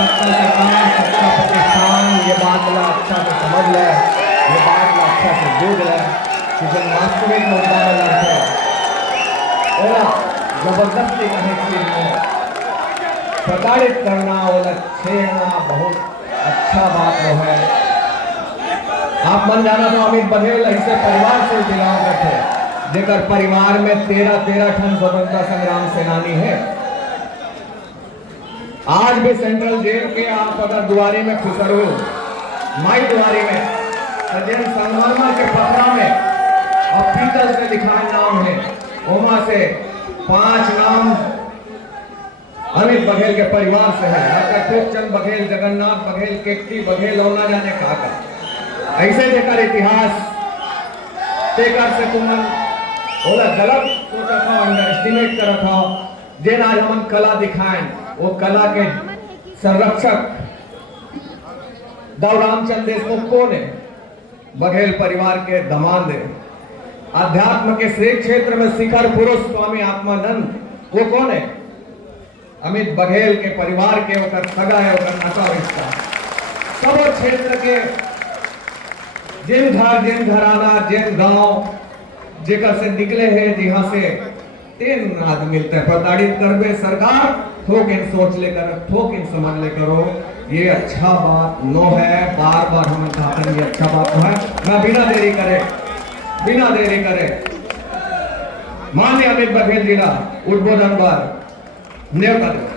सबका सरकार सबका पाकिस्तान, ये बात ला अच्छा से समझ ले, ये बात ला अच्छा से बूझ ले कि जब वास्तविक मुद्दा में लड़ते ओला जबरदस्ती कहीं चीज में प्रताड़ित करना, ओला छेड़ना बहुत अच्छा बात वो है। आप मन जाना तो अमित बघेल ऐसे परिवार से बिलोंग करते जेकर परिवार में 13 ठन स्वतंत्रता संग्राम सेनानी है। आज भी सेंट्रल जेल के आप अगर दुआरी में खुसर हो, माई दुआरी में सज्जन संगमरमर के पथरा में और पीतल से दिखाए नाम है, ओमा से 5 नाम अमित बघेल के परिवार से है। खूबचंद बघेल, जगन्नाथ बघेल, केकटी बघेल और ना जाने का ऐसे जेकर इतिहास तेकर से तुमन ओला गलत सोचा था, अंडर एस्टिमेट करा था। जिन आज हम कला दिखाएं वो कला के संरक्षक दाऊ रामचंद्र देशमुख कौन है? बघेल परिवार के दामाद है। अध्यात्म के श्रेष्ठ क्षेत्र में शिखर पुरुष स्वामी आत्मानंद वो कौन है? अमित बघेल के परिवार के ओकर सगा है, ओकर नशा रिश्ता। सब क्षेत्र के जिन घराना जिन गांव जेकर से निकले हैं, जहां से 3 आदमी मिलते हैं, प्रताड़ित करबे सरकार, थोक इन सोच लेकर, थोक इन समझ ले करो, ये अच्छा बात नो है। बार बार हम कहते हैं ये अच्छा बात नो है। मैं बिना देरी करे माननीय अमित बघेल जी का उद्बोधन बार न्योता दे।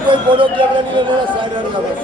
कोई बोलो कैमरा नहीं है, साइड लगा बस।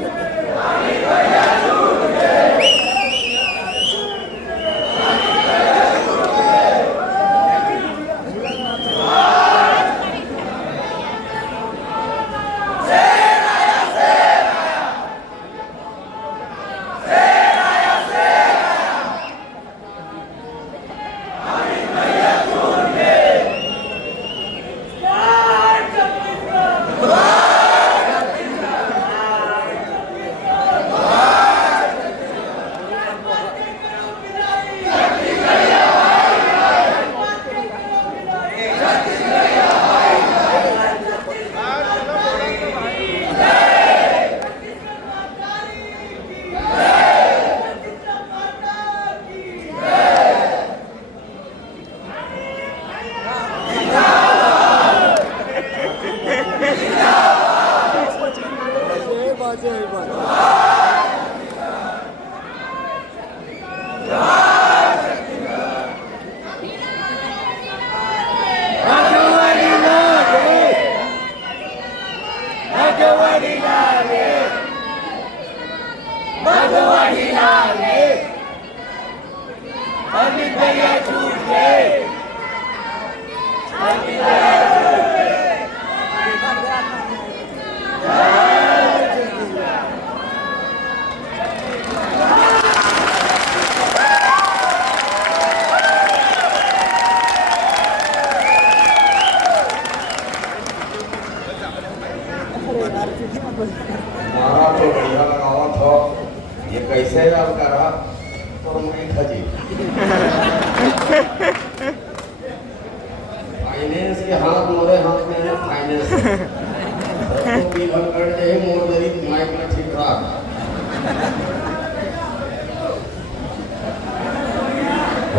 हमारा तो बढ़िया लगावा था, ये कैसे याद करा तो मैं खजी फाइनेंस के हाथ मोरे हाथ में है फाइनेंस तो भी भर कर दे मोर दरी माइक में ठीक रहा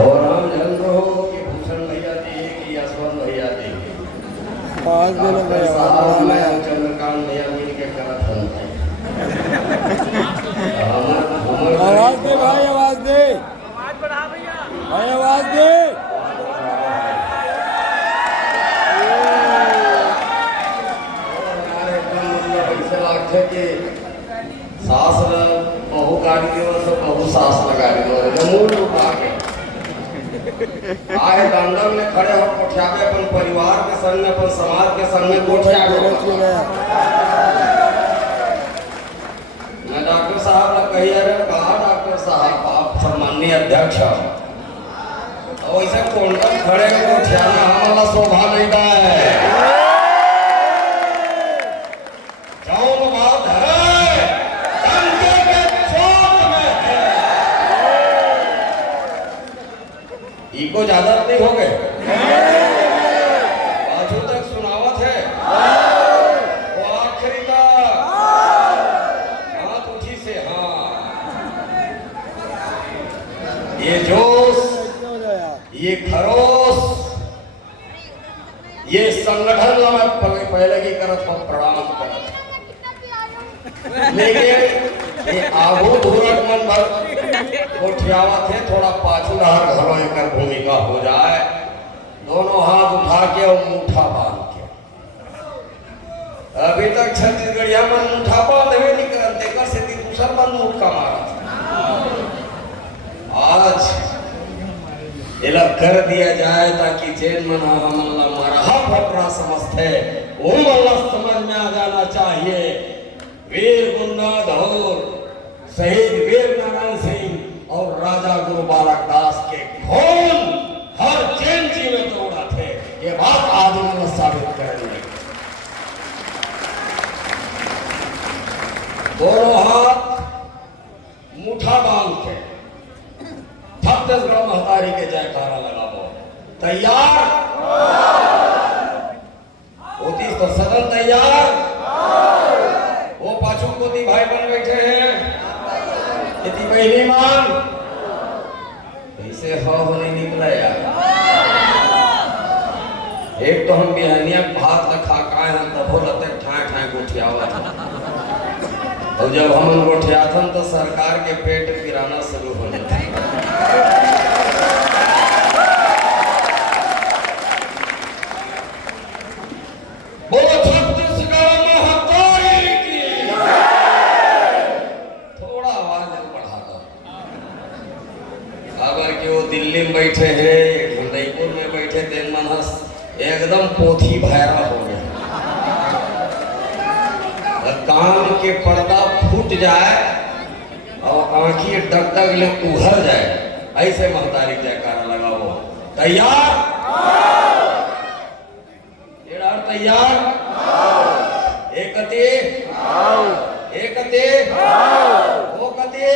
और हम जन रहो कि भूषण भैया दी कि यशवंत भैया दी पाँच दिन में चंद्रकांत भैया मिल के करत हन आवाज दे भाई, आवाज दे भाई, आवाज दे। ऐसे लगते कि सास बहु गाड़ी के वजह से बहु सास लगा दी मूल उठा के आए दंडम में खड़े हो कोठियावे अपन परिवार के संग में अपन समाज के संग में कोठियावे मैं डॉक्टर साहब ने कही अरे कहा डॉक्टर साहब आप सम्माननीय अध्यक्ष और ऐसे कोंडम खड़े हो कोठियाना हमारा शोभा नहीं दा है जौन बात है डंके के चोट में है इको ज्यादा नहीं हो गए बाजू तक सुनावत है वो आखिरी तक हाथ उठी से हाँ ये जोश ये खरोश ये संगठन ला मैं पहले की करत हम प्रणाम करत लेकिन ये आगू धूरट मन भर कोठियावा थे थोड़ा पाछू रहा घरों एकर भूमिका हो जाए दोनों हाथ उठा के और मुठा बांध के अभी तक छत्तीसगढ़िया मन मुठा बांध हुए नहीं करत देकर से दूसर मन मुठका मारा आज इला कर दिया जाए ताकि जेल मना हमला मारा फटरा समझते वो मल्ला समझ में आ जाना चाहिए वीर गुन्नाद और शहीद वीर नारायण सिंह और राजा गुरु बालक दास के खून हर जैन जी में दौड़ा थे ये बात आदमी साबित करेंगे दोनों हाथ मुठा बांध के छत्तीसगढ़ महतारी के जयकारा लगाओ तैयार होती तो सदन तैयार वो पाछू कोती भाई बन बैठे हैं इतनी पहली मांग ऐसे हो नहीं निकला यार एक तो हम बिहानिया भात रखा काए हम तब लते ठाए ठाए गोठियावा और जब हम गोठियाथन तो सरकार के पेट पिराना शुरू हो जाता बोलो छत्तीसगढ़ महतारी की थोड़ा आवाज बढ़ा दो अगर कि वो दिल्ली में बैठे हैं उदयपुर में बैठे दिन मनहस एकदम पोथी भैरा हो गया कान के पर्दा फूट जाए और आंखी डग डग ले उभर जाए ऐसे महतारी जयकारा लगाओ तैयार तैयार एकते एकते वो कते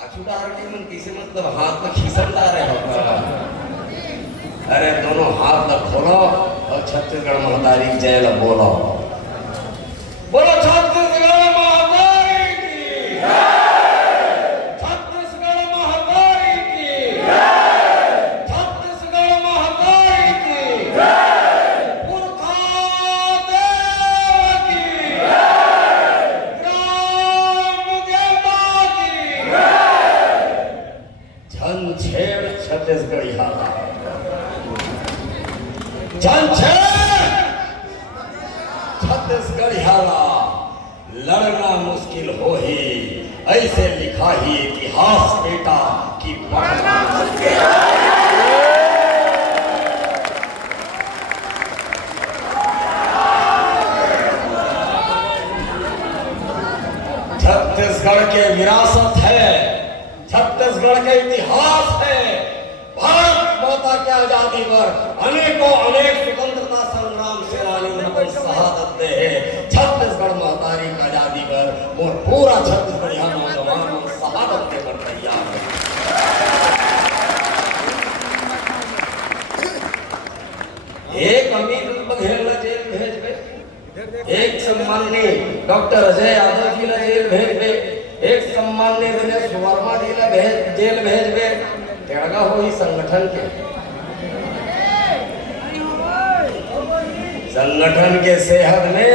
आछुदार के मन किसे मतलब हाथ में खींचन ला रहे हो अरे दोनों हाथ न खोलो और छत्तीसगढ़ महतारी जय ला बोलो बोलो छत्तीसगढ़ महतारी की छत्तीसगढ़ महतारी की छत्तीसगढ़ महतारी की पुरखा देव की ग्राम देवता की झंझेड़ छत्तीसगढ़ी हाला छत्तीसगढ़ हाला लड़ना मुश्किल हो ही ऐसे लिखा ही इतिहास बेटा कि पढ़ना मुश्किल को अनेक स्वतंत्रता संग्राम सेनानी अपन शहादत दे है। छत्तीसगढ़ महतारी का आजादी पर मोर पूरा छत्तीसगढ़िया नौजवान शहादत के पर तैयार है। एक अमित बघेल जेल भेज दे, एक सम्माननीय डॉक्टर अजय यादव जी ने जेल भेज दे, एक सम्माननीय दिनेश वर्मा जी ने जेल भेज दे। तेड़गा हो ही संगठन के सेहत में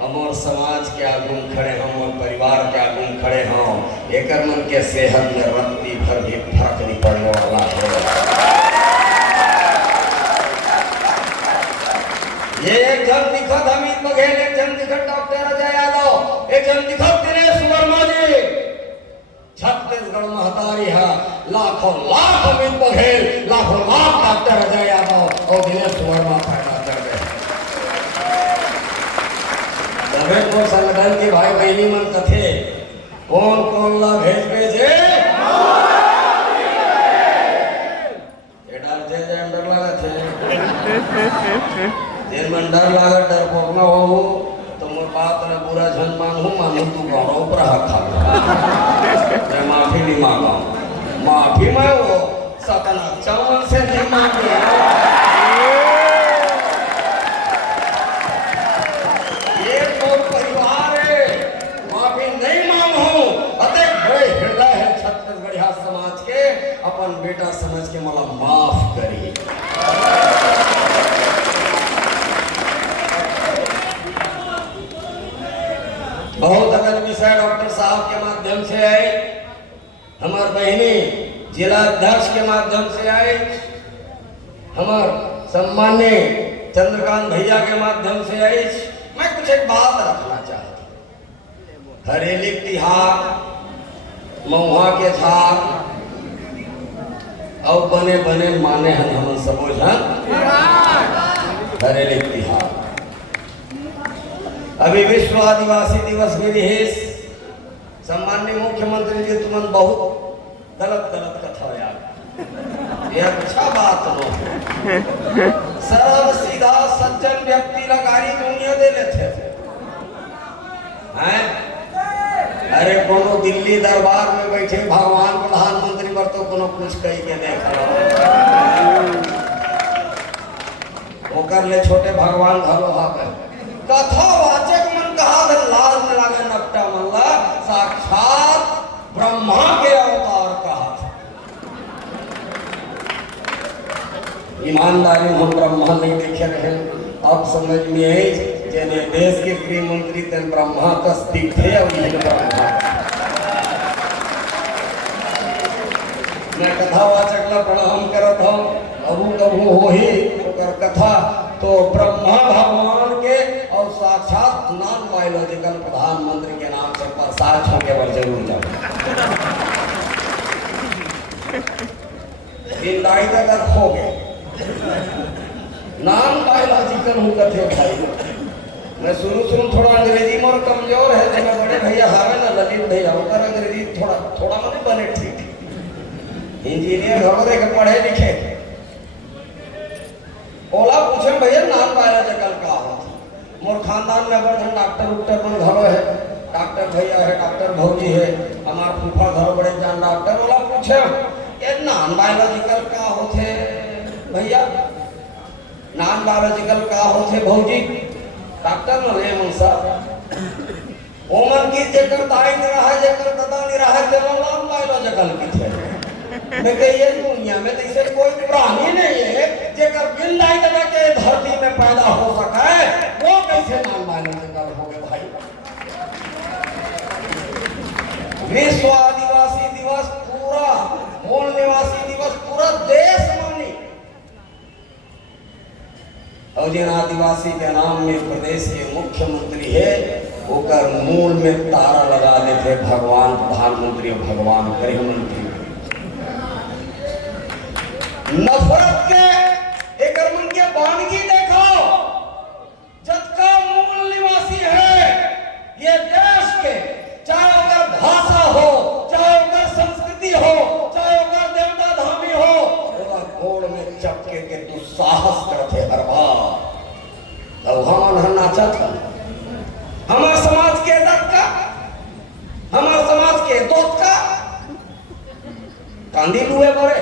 हमारे समाज के आगुम खड़े हम और परिवार के आगुम खड़े हों। एक मन के सेहत में रत्ती भर भी फर्क नहीं पड़ने वाला है। ये एक जन दिखत अमित बघेल, एक जन दिखत डॉक्टर अजय यादव, एक जन दिखत दिनेश वर्मा जी। छत्तीसगढ़ महतारी है लाखों लाख अमित बघेल, लाखों लाख डॉक्टर अजय यादव और दिनेश वर्मा पैदा कर गए। तो संगठन के भाई बहनी मन कथे कौन कौन ला भेज भेजे डर लगा थे जेन मन डर लागत डर पोकना हो तो मोर बात ने बुरा झन मानू मानू तू कहो ऊपर हाथ खा मैं माफी नहीं मांगा माफी मैं वो सतना चवन से नहीं मांगे ये तो परिवार है माफी नहीं मांगू अते बड़े हृदय है छत्तीसगढ़िया समाज के अपन बेटा समझ के मला माफ करी। बहुत अगर विषय डॉक्टर साहब के माध्यम से आए, हमारे बहनी जिला अध्यक्ष के माध्यम से आए, हमारे सम्मान्य चंद्रकांत भैया के माध्यम से आई। मैं कुछ एक बात रखना चाहता हूँ। हरेली तिहार महुआ के झार और बने बने माने हन हम सबो जन हरेली तिहार। अभी विश्व आदिवासी दिवस में रिहेश सम्माननीय मुख्यमंत्री जी तुमन बहुत गलत कथा यार ये अच्छा बात हो सरल सीधा सज्जन व्यक्ति लगारी दुनिया दे लेते हैं। अरे कोनो दिल्ली दरबार में बैठे भगवान प्रधानमंत्री पर तो कोनो कुछ कही के देख ओकर ले छोटे भगवान घरो हाके कथावाचक मन कहा लाल में लागे नकटा मल्ला साक्षात ब्रह्मा के अवतार कहा। ईमानदारी हम ब्रह्मा नहीं देखे रहे अब समझ में आई जने देश के गृह मंत्री तन ब्रह्मा का दिखे और ये ब्रह्मा मैं कथावाचक ला प्रणाम करत हूं अबू कबू हो ही ओकर कथा तो ब्रह्मा भगवान के और साक्षात नॉन बायोलॉजिकल प्रधानमंत्री के नाम से प्रसाद होके पर जरूर जाओ जिंदाई तक खो गए नॉन बायोलॉजिकल हूँ कथे भाई। मैं शुरू थोड़ा अंग्रेजी में और कमजोर है जगह बड़े भैया हावे ना ललित भैया होकर अंग्रेजी थोड़ा मतलब बने ठीक इंजीनियर हो रे पढ़े लिखे ओला पूछे भैया नाम बायोलॉजिकल का हो मोर खानदान में बड़े डॉक्टर मन घरो है डॉक्टर भैया है डॉक्टर भौजी है हमार फूफा घर बड़े जान डॉक्टर ओला पूछे ये नॉन बायोलॉजिकल का होथे भैया नॉन बायोलॉजिकल का होथे भौजी डॉक्टर न ले मन साहब ओमन की जेकर दाई नहीं रहा जेकर दादा नहीं रहा ते नॉन बायोलॉजिकल की थे मैं कह ये दुनिया में तो इसे कोई प्राणी नहीं है जेकर बिन दाई दादा के धरती में पैदा हो सका है वो कैसे नॉन बायोलॉजिकल हो गए भाई। विश्व आदिवासी दिवस पूरा मूल निवासी दिवस पूरा देश मानी और जिन आदिवासी के नाम में प्रदेश के मुख्यमंत्री है होकर मूल में तारा लगा देते भगवान प्रधानमंत्री और भगवान गृह मंत्री। नफरत के एक मन के बानगी देखो जबका मूल निवासी है ये देश के चाहे अगर भाषा हो चाहे अगर संस्कृति हो चाहे अगर देवता धामी हो गोड़ में चपके के दुस्साहस करते दरबार भगवान नाचा था हमार समाज के दत्त का हमार समाज के दोस्त का कांदी लुए बड़े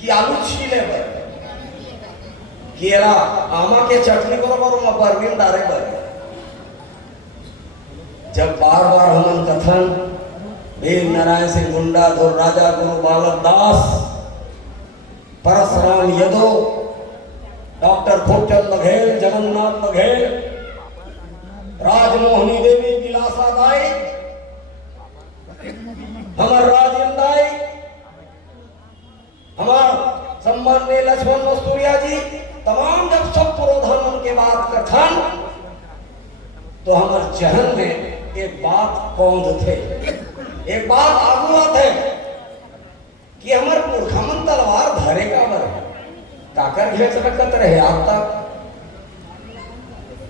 कि आलू छीले बड़े केरा आमा के चटनी बरोबर बरमीन डारे बड़े जब बार बार हमन कथन वीर नारायण सिंह गुंडा धुर राजा गुरु बालक दास परशुराम यदो डॉक्टर खोचंद बघेल जगन्नाथ बघेल राजमोहनी देवी विलासा दाई हमार राजेंद्र दाई हमार सम्माननीय लक्ष्मण मस्तूरिया जी तमाम जब सब पुरोधन उनके बात कथन तो हमार जहन में एक बात कौंध थे एक बात आगुआ थे कि हमार पुरखामन तलवार धरे का बर काकर घेच रखत रहे आज तक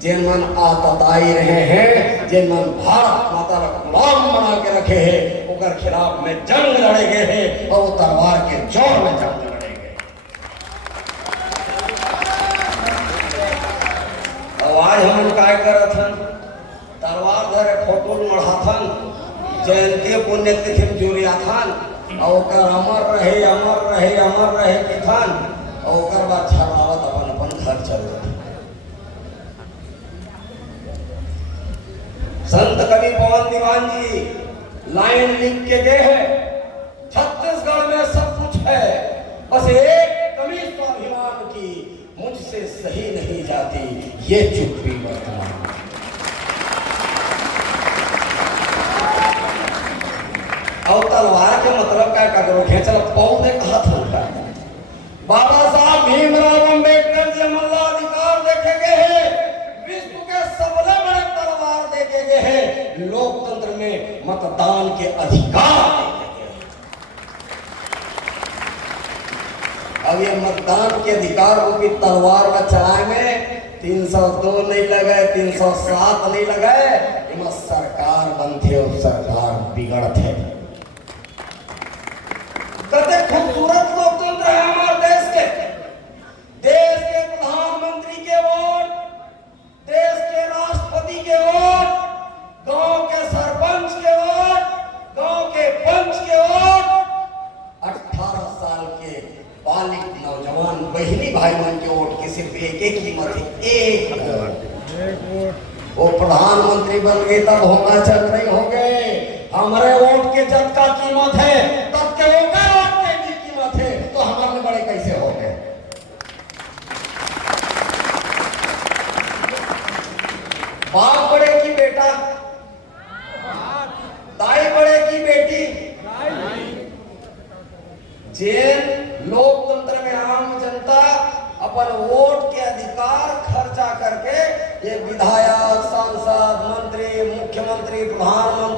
जिन मन आतताई रहे हैं जिन मन भारत माता का गुलाम बना के रखे हैं उनके खिलाफ में जंग लड़े गए हैं और वो तलवार के जोर में जंग लड़े गए। और आज हम काय करत हन तलवार धरे फोटो मढ़ाथन जयंती पुण्यतिथि में जुड़िया थन और अमर रहे किथन और बाद छड़ावत अपन अपन घर चल रहे। संत कवि पवन दीवान जी लाइन लिख के गए हैं छत्तीसगढ़ में सब कुछ है बस एक कमी स्वाभिमान की मुझसे सही नहीं जाती ये चुप्पी वर्तमान। और तलवार के मतलब क्या करो खेचल पौधे कहा था बाबा साहब भीमराव अंबेडकर जी मल्ला अधिकार देखे गए हैं विश्व के सबसे बड़े तलवार देखे गए हैं लोकतंत्र में मतदान के अधिकार देखे गए। अब ये मतदान के अधिकार रूपी तलवार में चलाए में 302 नहीं लगाए 307 नहीं लगाए इमा सरकार बनते और सरकार बिगड़ते। कते खूबसूरत लोकतंत्र है हमारे देश के प्रधानमंत्री के वोट देश के राष्ट्रपति के वोट गांव के सरपंच के वोट गांव के पंच के वोट 18 साल के बालिक नौजवान बहनी भाई बहन के वोट की सिर्फ एक कीमत है एक वोट। वो प्रधानमंत्री बन गए तब होना चल रही हो गए हमारे वोट के जब का कीमत है तब के वोट के भी कीमत है तो हमारे बड़े कैसे हो गए। बाप बड़े की बेटा दाई बड़े की बेटी जेल लोकतंत्र में आम जनता अपन वोट के अधिकार खर्चा करके ये विधायक सांसद मंत्री मुख्यमंत्री प्रधानमंत्री